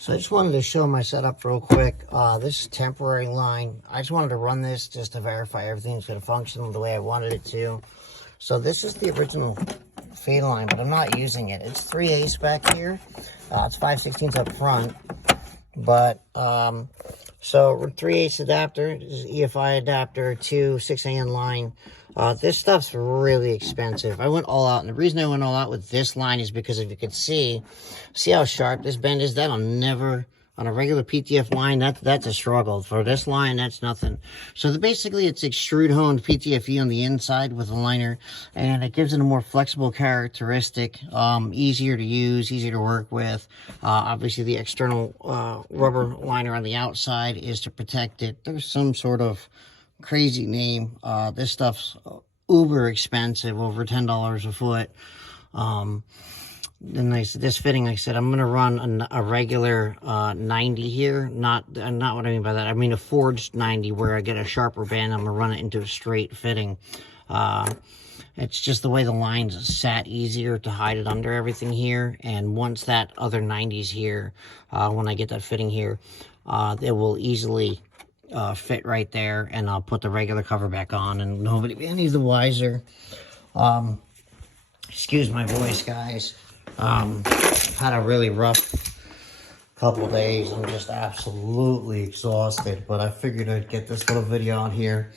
So I just wanted to show my setup real quick. This is temporary line. I just wanted to run this just to verify everything's going to function the way I wanted it to. So this is the original fade line, but I'm not using it. It's 3/8 back here. It's 5/16 up front. But, so 3/8 adapter, this is EFI adapter to 6AN line. This stuff's really expensive. I went all out, and the reason I went all out with this line is because if you could see how sharp this bend is. That'll never, on a regular PTF line, that's a struggle. For this line, that's nothing. So basically, it's extrude honed PTFE on the inside with a liner, and it gives it a more flexible characteristic, easier to use, easier to work with. Obviously, the external rubber liner on the outside is to protect it. There's some sort of crazy name. This stuff's uber expensive, over $10 a foot. This fitting, like I said, I'm going to run a regular 90 here. Not what I mean by that. I mean a forged 90 where I get a sharper band. I'm going to run it into a straight fitting. It's just the way the line's sat, easier to hide it under everything here. And once that other 90's here, when I get that fitting here, it will easily fit right there, and I'll put the regular cover back on, and nobody be any the wiser. Excuse my voice, guys. Had a really rough couple days. I'm just absolutely exhausted, but I figured I'd get this little video out here.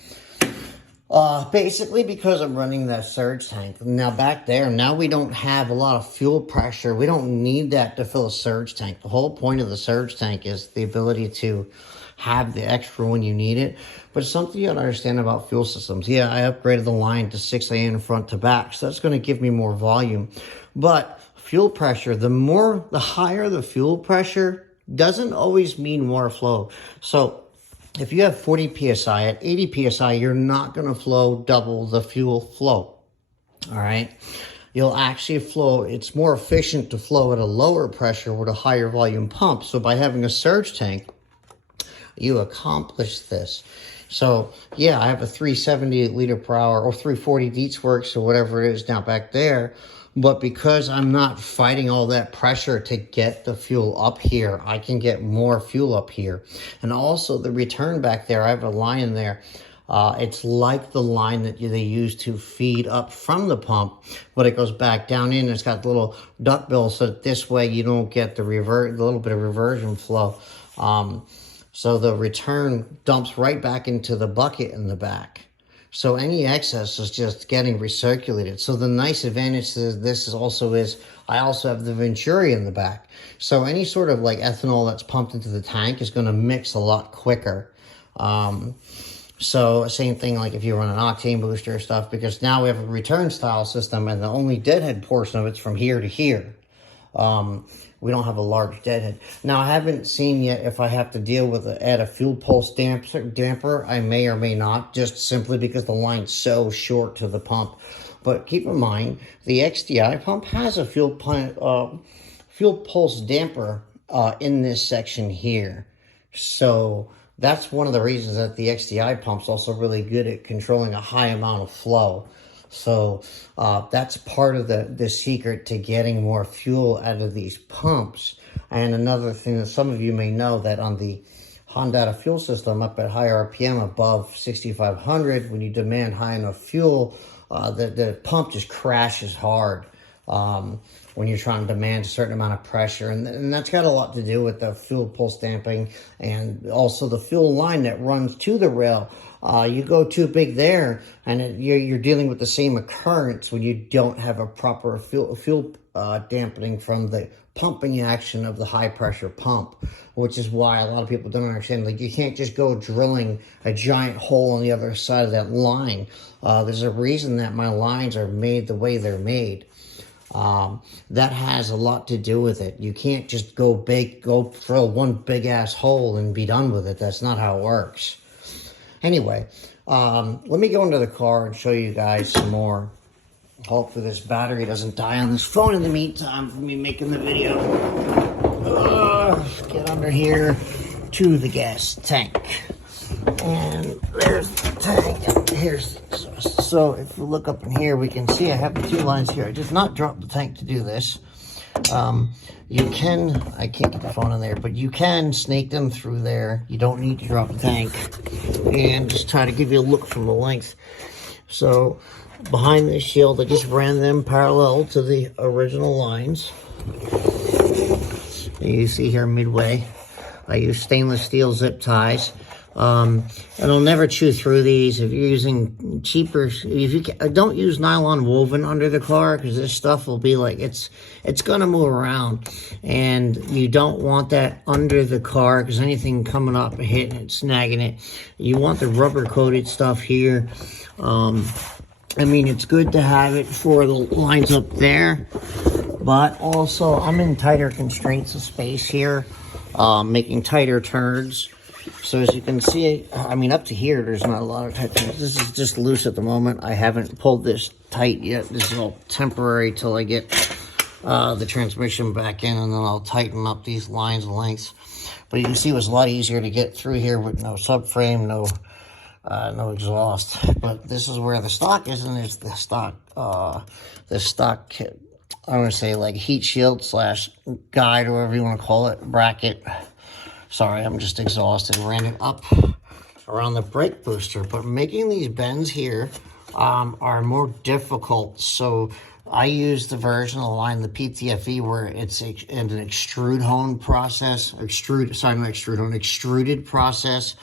Basically because I'm running that surge tank. Now back there, now we don't have a lot of fuel pressure. We don't need that to fill a surge tank. The whole point of the surge tank is the ability to have the extra when you need it. But something you gotta understand about fuel systems. Yeah, I upgraded the line to 6AN front to back, so that's gonna give me more volume. But fuel pressure, the higher the fuel pressure doesn't always mean more flow. So if you have 40 PSI, at 80 PSI, you're not gonna flow double the fuel flow, all right? You'll actually flow, it's more efficient to flow at a lower pressure with a higher volume pump. So by having a surge tank, you accomplish this. So yeah, I have a 370 liter per hour or 340 Dietz Works or whatever it is now back there. But because I'm not fighting all that pressure to get the fuel up here, I can get more fuel up here. And also the return back there, I have a line in there. It's like the line that they use to feed up from the pump, but it goes back down in. It's got the little duckbill, so that this way you don't get the little bit of reversion flow. So the return dumps right back into the bucket in the back. So any excess is just getting recirculated. So the nice advantage to this is I also have the Venturi in the back. So any sort of like ethanol that's pumped into the tank is going to mix a lot quicker. So same thing like if you run an octane booster stuff, because now we have a return style system and the only deadhead portion of it's from here to here. We don't have a large deadhead. Now, I haven't seen yet if I have to deal with add a fuel pulse damper. I may or may not, just simply because the line's so short to the pump. But keep in mind, the XDI pump has a fuel pulse damper in this section here. So that's one of the reasons that the XDI pump's also really good at controlling a high amount of flow. So that's part of the secret to getting more fuel out of these pumps. And another thing that some of you may know, that on the Honda fuel system up at high RPM above 6,500, when you demand high enough fuel, the pump just crashes hard when you're trying to demand a certain amount of pressure. And that's got a lot to do with the fuel pulse damping and also the fuel line that runs to the rail. You go too big there, and you're dealing with the same occurrence when you don't have a proper fuel dampening from the pumping action of the high pressure pump, which is why a lot of people don't understand. Like, you can't just go drilling a giant hole on the other side of that line. There's a reason that my lines are made the way they're made. That has a lot to do with it. You can't just go drill one big ass hole and be done with it. That's not how it works. Anyway, let me go into the car and show you guys some more. Hopefully this battery doesn't die on this phone in the meantime for me making the video. Get under here to the gas tank. And there's the tank. So if we look up in here, we can see I have the two lines here. I did not drop the tank to do this. You can, I can't get the phone in there, but you can snake them through there. You don't need to drop the tank. And just try to give you a look from the length. So behind this shield, I just ran them parallel to the original lines. You see here midway, I use stainless steel zip ties. And I'll never chew through these. If you're using cheaper, if you don't use nylon woven under the car, because this stuff will be like, it's gonna move around, and you don't want that under the car because anything coming up and hitting it, snagging it. You want the rubber coated stuff here. I mean, it's good to have it for the lines up there, but also I'm in tighter constraints of space here, making tighter turns. So as you can see, I mean, up to here, there's not a lot of tight turns. This is just loose at the moment. I haven't pulled this tight yet. This is all temporary till I get the transmission back in, and then I'll tighten up these lines and lengths. But you can see it was a lot easier to get through here with no subframe, no exhaust. But this is where the stock is, and there's the stock, I want to say like heat shield slash guide, or whatever you want to call it, bracket. Sorry, I'm just exhausted. Ran it up around the brake booster, but making these bends here are more difficult. So I use the version of the line, the ptfe, where it's an extrude hone process, extruded process.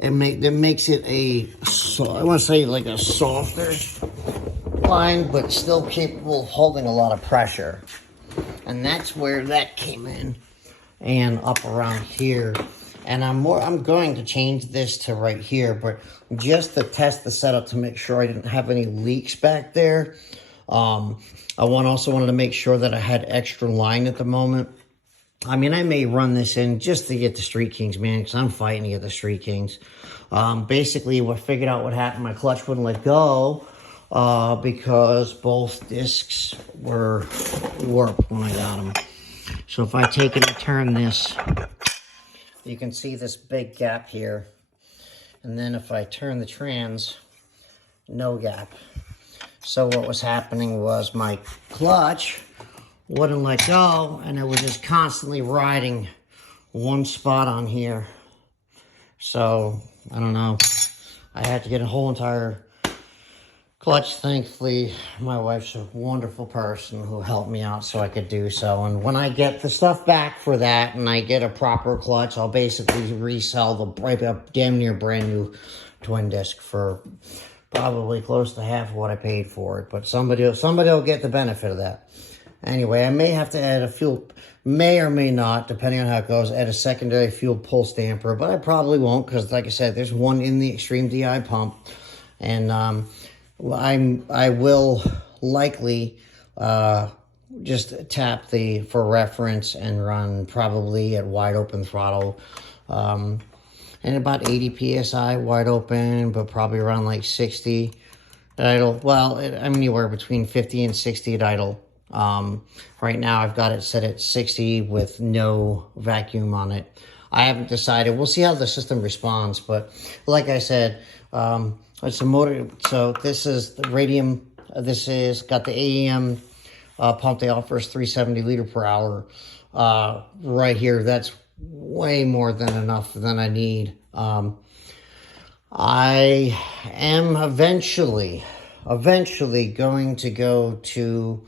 It makes it I want to say like a softer line, but still capable of holding a lot of pressure. And that's where that came in. And up around here, and I'm going to change this to right here, but just to test the setup to make sure I didn't have any leaks back there. I also wanted to make sure that I had extra line at the moment. I mean, I may run this in just to get the Street Kings, man, because I'm fighting to get the Street Kings. Basically, we figured out what happened. My clutch wouldn't let go because both discs were warped when I got them. So if I take it and turn this, you can see this big gap here. And then if I turn the trans, no gap. So what was happening was my clutch wouldn't let go, and it was just constantly riding one spot on here. So, I don't know. I had to get a whole entire clutch. Thankfully, my wife's a wonderful person who helped me out so I could do so. And when I get the stuff back for that and I get a proper clutch, I'll basically resell the damn near brand new twin disc for probably close to half of what I paid for it. But somebody will get the benefit of that. Anyway, I may have to add a fuel, may or may not, depending on how it goes, add a secondary fuel pulse damper. But I probably won't, because like I said, there's one in the Extreme DI pump. And I will likely just tap for reference and run probably at wide open throttle, and about 80 psi wide open, but probably around like 60 at idle. Well, I'm anywhere between 50 and 60 at idle. Right now I've got it set at 60 with no vacuum on it. I haven't decided. We'll see how the system responds, but like I said, it's a motor. So this is the radium. This is got the AEM pump they offer is 370 liter per hour. Right here, that's way more than enough than I need. I am eventually going to go to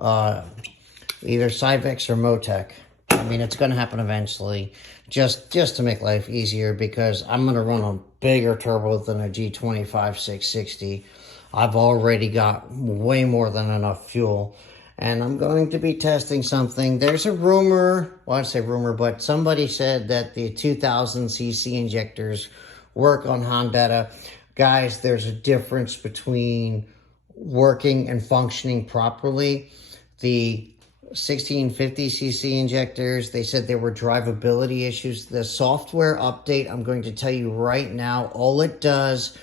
either Cyvex or Motec. I mean, it's going to happen eventually, just to make life easier, because I'm going to run a bigger turbo than a G25 660. I've already got way more than enough fuel, and I'm going to be testing something. There's a rumor, well, I say rumor, but somebody said that the 2000cc injectors work on Honda. Guys, there's a difference between working and functioning properly. The 1650cc injectors, they said there were drivability issues. The software update, I'm going to tell you right now, all it does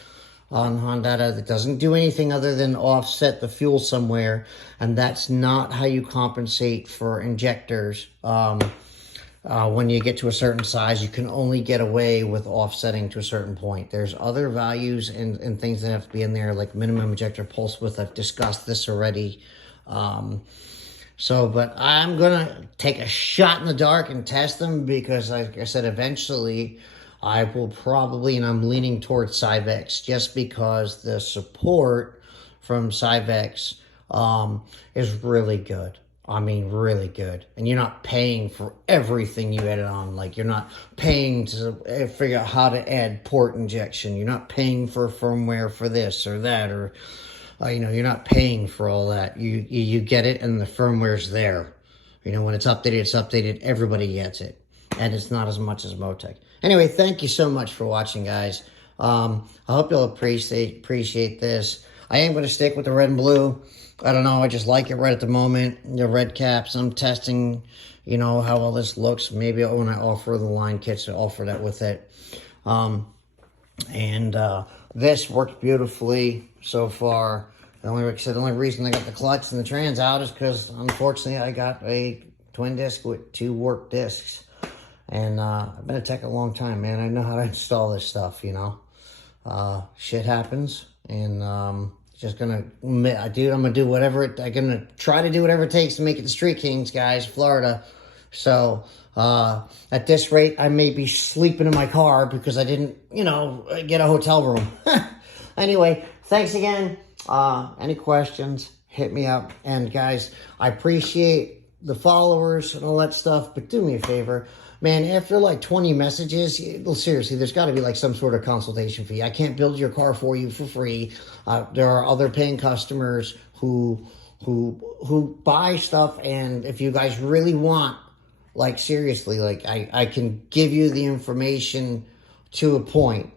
on Honda, it doesn't do anything other than offset the fuel somewhere, and that's not how you compensate for injectors. When you get to a certain size, you can only get away with offsetting to a certain point. There's other values and things that have to be in there, like minimum injector pulse width. I've discussed this already. So, but I'm going to take a shot in the dark and test them because, like I said, eventually I will probably, and I'm leaning towards Cyvex just because the support from Cyvex is really good. I mean, really good. And you're not paying for everything you added on. Like, you're not paying to figure out how to add port injection. You're not paying for firmware for this or that, or you know, you're not paying for all that. You get it, and the firmware's there. You know, when it's updated, everybody gets it. And it's not as much as Motec. Anyway, thank you so much for watching, guys. I hope you'll appreciate this. I am going to stick with the red and blue. I don't know, I just like it right at the moment. The red caps, I'm testing, you know, how all this looks. Maybe when I offer the line kits, I'll offer that with it. This worked beautifully so far. The only reason I got the clutch and the trans out is because, unfortunately, I got a twin disc with 2 warped discs. And I've been a tech a long time, man. I know how to install this stuff, you know. Shit happens, and just gonna, dude, I'm gonna do whatever I'm gonna try to do whatever it takes to make it to Street Kings, guys, Florida. So, at this rate, I may be sleeping in my car because I didn't, you know, get a hotel room. Anyway, thanks again. Any questions, hit me up. And guys, I appreciate the followers and all that stuff, but do me a favor. Man, after like 20 messages, well, seriously, there's got to be like some sort of consultation fee. I can't build your car for you for free. There are other paying customers who buy stuff, and if you guys really want, like, seriously, like, I can give you the information to a point,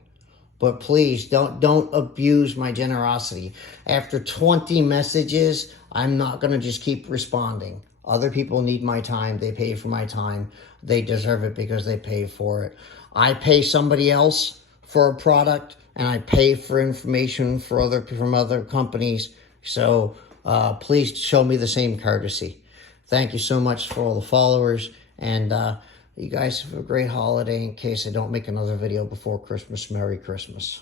but please don't abuse my generosity. After 20 messages, I'm not going to just keep responding. Other people need my time. They pay for my time. They deserve it because they pay for it. I pay somebody else for a product, and I pay for information from other companies. So please show me the same courtesy. Thank you so much for all the followers. And you guys have a great holiday. In case I don't make another video before Christmas, Merry Christmas.